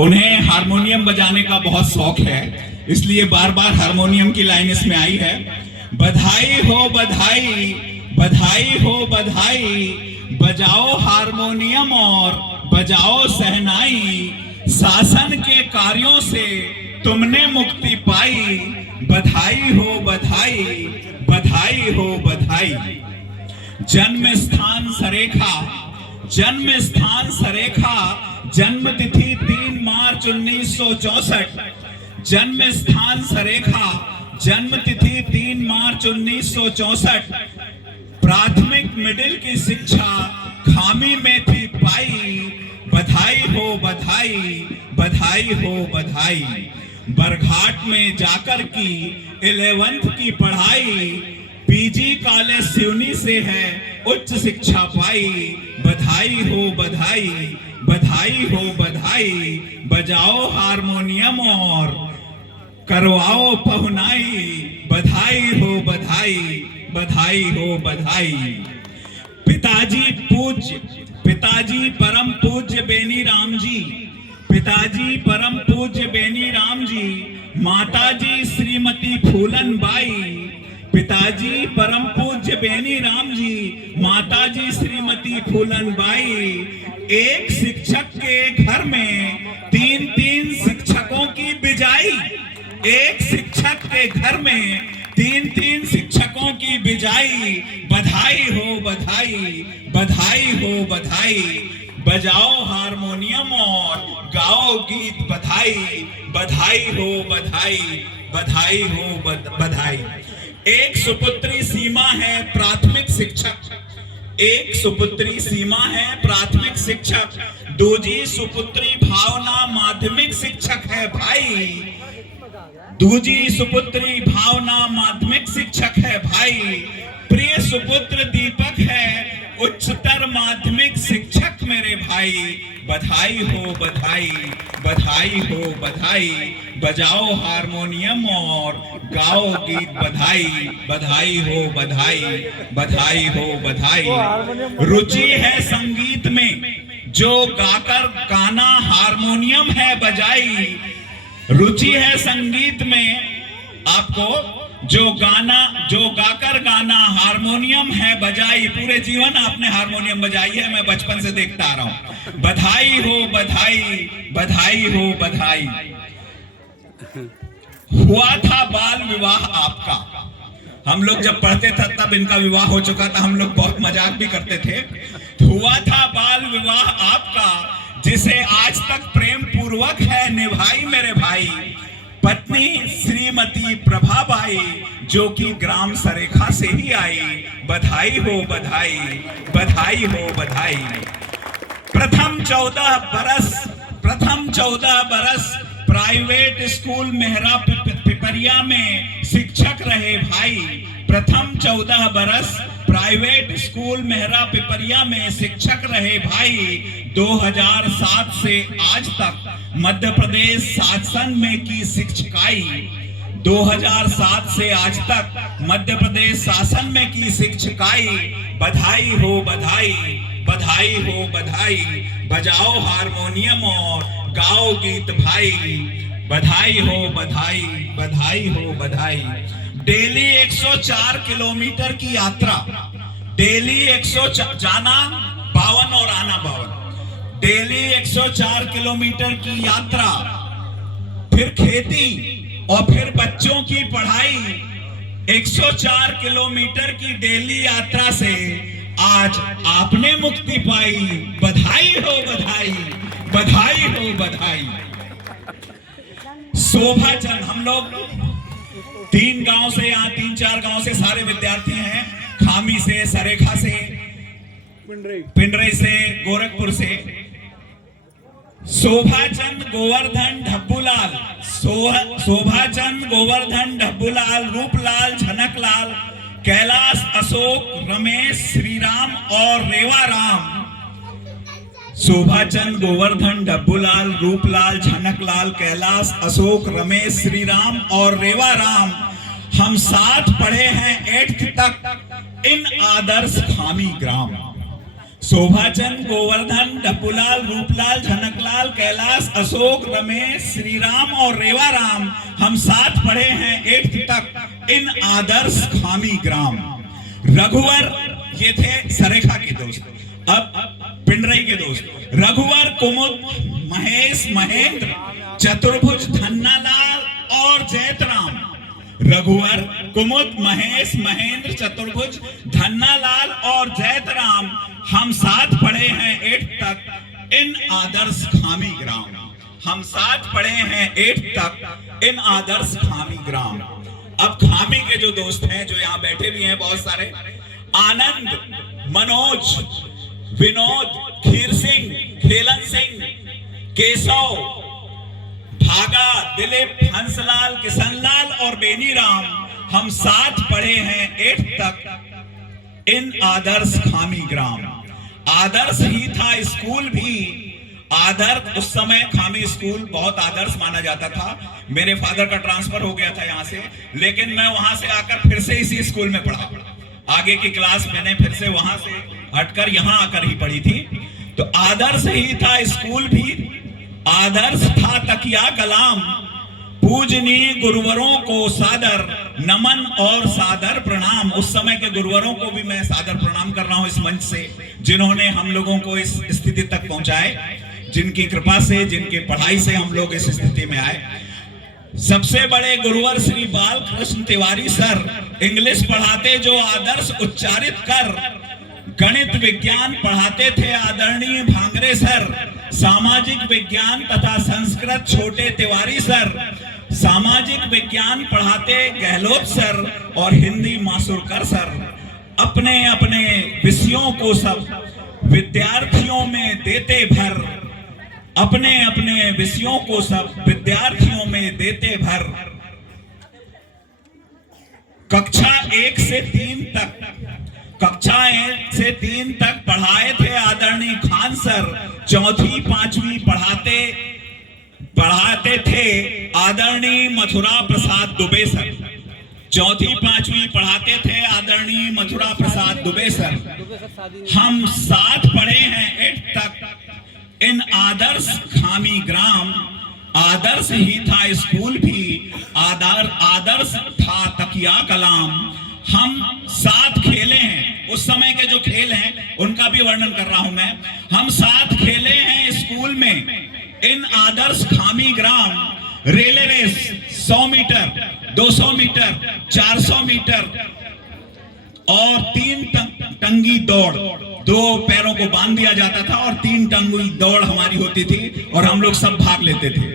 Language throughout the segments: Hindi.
उन्हें हारमोनियम बजाने का बहुत शौक है, इसलिए बार बार हारमोनियम की लाइन इसमें आई है। बधाई हो बधाई, बधाई हो बधाई, बजाओ हारमोनियम और बजाओ सहनाई, शासन के कार्यों से तुमने मुक्ति पाई, बधाई हो बधाई, बधाई हो बधाई। जन्म स्थान सरेखा, जन्म स्थान सरेखा, जन्म तिथि 3 मार्च 1964। जन्म स्थान सरेखा, जन्म तिथि 3 मार्च 1964। प्राथमिक मिडिल की शिक्षा खामी में थी पाई, बधाई हो बधाई, बधाई हो बधाई। बरघाट में जाकर की 11th की पढ़ाई, पीजी कॉलेज सिवनी से है उच्च शिक्षा पाई, बधाई हो बधाई, बधाई हो बधाई। बजाओ हारमोनियम और करवाओ पहुनाई, बधाई हो बधाई, बधाई हो बधाई। पिताजी पूज्य, पिताजी परम पूज्य बेनी राम जी, पिताजी परम पूज्य बेनी राम जी, माताजी श्रीमती फूलन बाई। पिताजी परम पूज्य बेनी राम जी, माताजी श्रीमती फूलन बाई। एक शिक्षक के घर में 3-3 शिक्षकों की बिजाई, एक शिक्षक के घर में 3-3 शिक्षकों की बिजाई, बधाई हो बधाई, बधाई हो बधाई। बजाओ हारमोनियम और गाओ गीत बधाई, बधाई हो बधाई, बधाई हो बधाई। एक सुपुत्री सीमा है प्राथमिक शिक्षक, एक सुपुत्री सीमा है प्राथमिक शिक्षक, दूजी सुपुत्री भावना माध्यमिक शिक्षक है भाई, दूजी सुपुत्री भावना माध्यमिक शिक्षक है भाई। प्रिय सुपुत्र दीपक है उच्चतर माध्यमिक शिक्षक मेरे भाई, बधाई हो बधाई, बधाई हो बधाई। बजाओ हारमोनियम और गाओ गीत बधाई, बधाई हो बधाई, बधाई हो बधाई। रुचि है संगीत में जो गाकर गाना हारमोनियम है बजाई, रुचि है संगीत में आपको जो गाकर गाना हारमोनियम है बजाई। पूरे जीवन आपने हारमोनियम बजाई है, मैं बचपन से देखता आ रहा हूं। बधाई हो बधाई, बधाई हो बधाई। हुआ था बाल विवाह आपका, हम लोग जब पढ़ते थे तब इनका विवाह हो चुका था, हम लोग बहुत मजाक भी करते थे। हुआ था बाल विवाह आपका, जिसे आज तक प्रेम पूर्वक है निभाई मेरे भाई। पत्नी श्रीमती प्रभाबाई जो कि ग्राम सरेखा से ही आई, बधाई हो बधाई, बधाई हो बधाई। प्रथम 14 बरस प्राइवेट स्कूल मेहरा पिपरिया में शिक्षक रहे भाई। प्रथम 14 बरस प्राइवेट स्कूल मेहरा पिपरिया में शिक्षक रहे भाई। 2007 से आज तक मध्य प्रदेश शासन में की शिक्षकाई, 2007 से आज तक मध्य प्रदेश शासन में की शिक्षकाई, बधाई हो बधाई, बधाई हो बधाई। बजाओ हारमोनियम और गाओ गीत भाई, बधाई हो बधाई, बधाई हो बधाई। डेली 104 किलोमीटर की यात्रा, डेली 104 जाना 52 और आना 52, डेली 104 किलोमीटर की यात्रा, फिर खेती और फिर बच्चों की पढ़ाई। 104 किलोमीटर की डेली यात्रा से आज आपने मुक्ति पाई, बधाई हो बधाई, बधाई हो बधाई। शोभा चंद, हम लोग 3 गांव से, यहाँ 3-4 गांव से सारे विद्यार्थी हैं, खामी से, सरेखा से, पिंडरे से, गोरखपुर से। शोभाचंद गोवर्धन ढब्बूलाल, शोभाचंद गोवर्धन ढब्बूलाल, रूपलाल, झनकलाल, कैलाश, अशोक, रमेश, श्रीराम और रेवाराम। शोभाचंद गोवर्धन ढब्बूलाल, रूपलाल, झनकलाल, कैलाश, अशोक, रमेश, श्रीराम और रेवाराम, हम साथ पढ़े हैं 8th तक इन आदर्श खामी ग्राम। शोभाचंद, गोवर्धन, डपुलाल, रूपलाल, झनकलाल, कैलाश, अशोक, रमेश, श्रीराम और रेवाराम हम साथ पढ़े हैं 8th तक इन आदर्श खामी ग्राम। रघुवर, ये थे सरेखा के दोस्त, अब पिंडरई के दोस्त। रघुवर, कुमुद, महेश, महेंद्र, चतुर्भुज, धन्नालाल और जैतराम। रघुवर, कुमुद, महेश, महेंद्र, चतुर्भुज, धन्नालाल और जैतराम हम साथ पढ़े हैं 8th तक इन आदर्श खामी ग्राम। हम साथ पढ़े हैं 8th तक इन आदर्श खामी ग्राम। अब खामी के जो दोस्त हैं, जो यहाँ बैठे भी हैं बहुत सारे, आनंद, मनोज, विनोद, खीर सिंह, खेलन सिंह, केशव, भागा, दिलीप, हंसलाल, किशनलाल और बेनीराम हम साथ पढ़े हैं 8th तक इन आदर्श खामी ग्राम। आदर्श ही था स्कूल भी, आदर्श उस समय खामी स्कूल बहुत आदर्श माना जाता था। मेरे फादर का ट्रांसफर हो गया था यहाँ से, लेकिन मैं वहां से आकर फिर से इसी स्कूल में पढ़ा। आगे की क्लास मैंने फिर से वहां से हटकर यहाँ आकर ही पढ़ी थी। तो आदर्श ही था स्कूल भी, आदर्श था तकिया कलाम। पूजनीय गुरुवरों को सादर नमन और सादर प्रणाम। उस समय के गुरुवरों को भी मैं सादर प्रणाम कर रहा हूं इस मंच से, जिन्होंने हम लोगों को इस स्थिति तक पहुंचाए, जिनकी कृपा से, जिनकी पढ़ाई से हम लोग इस स्थिति में आए। सबसे बड़े गुरुवर श्री बालकृष्ण तिवारी सर इंग्लिश पढ़ाते जो आदर्श उच्चारित कर। गणित विज्ञान पढ़ाते थे आदरणीय भांगरे सर। सामाजिक विज्ञान तथा संस्कृत छोटे तिवारी सर। सामाजिक विज्ञान पढ़ाते गहलोत सर और हिंदी मासुरकर सर। अपने अपने विषयों को सब विद्यार्थियों में देते भर। अपने अपने विषयों को सब विद्यार्थियों में देते भर। कक्षा 1 से 3 तक, कक्षा 1 से 3 तक पढ़ाए थे आदरणीय खान सर। 4वीं 5वीं पढ़ाते थे आदरणीय मथुरा प्रसाद दुबे सर। 4वीं 5वीं पढ़ाते थे आदरणीय मथुरा प्रसाद दुबे सर। हम साथ पढ़े हैं 8th तक इन आदर्श खामी ग्राम। आदर्श ही था स्कूल भी, आदर्श था तकिया कलाम। हम साथ खेले हैं, उस समय के जो खेल हैं उनका भी वर्णन कर रहा हूं मैं। हम साथ खेले हैं स्कूल में इन आदर्श खामी ग्राम। रेले रेस 100 मीटर, 200 मीटर, 400 मीटर और 3 टंगी दौड़। 2 पैरों को बांध दिया जाता था और 3 टंगी दौड़ हमारी होती थी और हम लोग सब भाग लेते थे।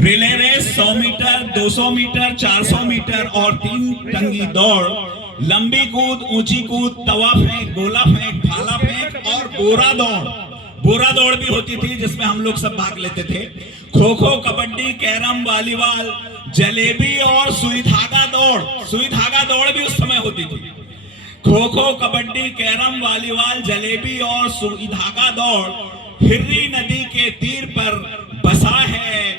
Relay race 100 metre, 200 metre, 400 metre और 3 टंगी दौड़। लंबी कूद, ऊंची कूद, तवा फेंक, गोला फेंक, भाला फेंक और बोरा दौड़। बोरा दौड़ भी होती थी जिसमें हम लोग सब भाग लेते थे। खो खो, कबड्डी, कैरम, वॉलीबॉल, जलेबी और सुई धागा दौड़। सुई धागा दौड़ भी उस समय होती थी। खो खो, कबड्डी, कैरम, वॉलीबॉल, जलेबी और सुई धागा दौड़। हिर्री नदी के तीर पर बसा है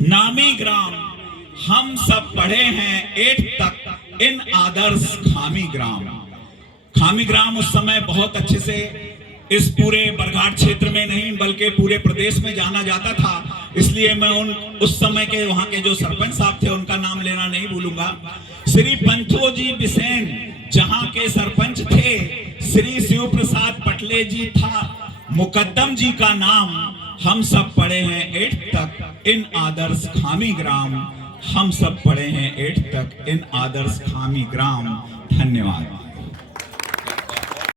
नामी ग्राम। हम सब पढ़े हैं 8th तक इन आदर्श खामी ग्राम। खामी ग्राम उस समय बहुत अच्छे से इस पूरे बरघाट क्षेत्र में नहीं बल्कि पूरे प्रदेश में जाना जाता था। इसलिए मैं उस समय के वहां के जो सरपंच साहब थे उनका नाम लेना नहीं भूलूंगा। श्री पंथो जी बिसेन जहां के सरपंच थे, श्री शिव प्रसाद पटले जी था मुकद्दम जी का नाम। हम सब पढ़े हैं 8th तक इन आदर्श खामी ग्राम। हम सब पढ़े हैं 8th तक इन आदर्श खामी ग्राम। धन्यवाद।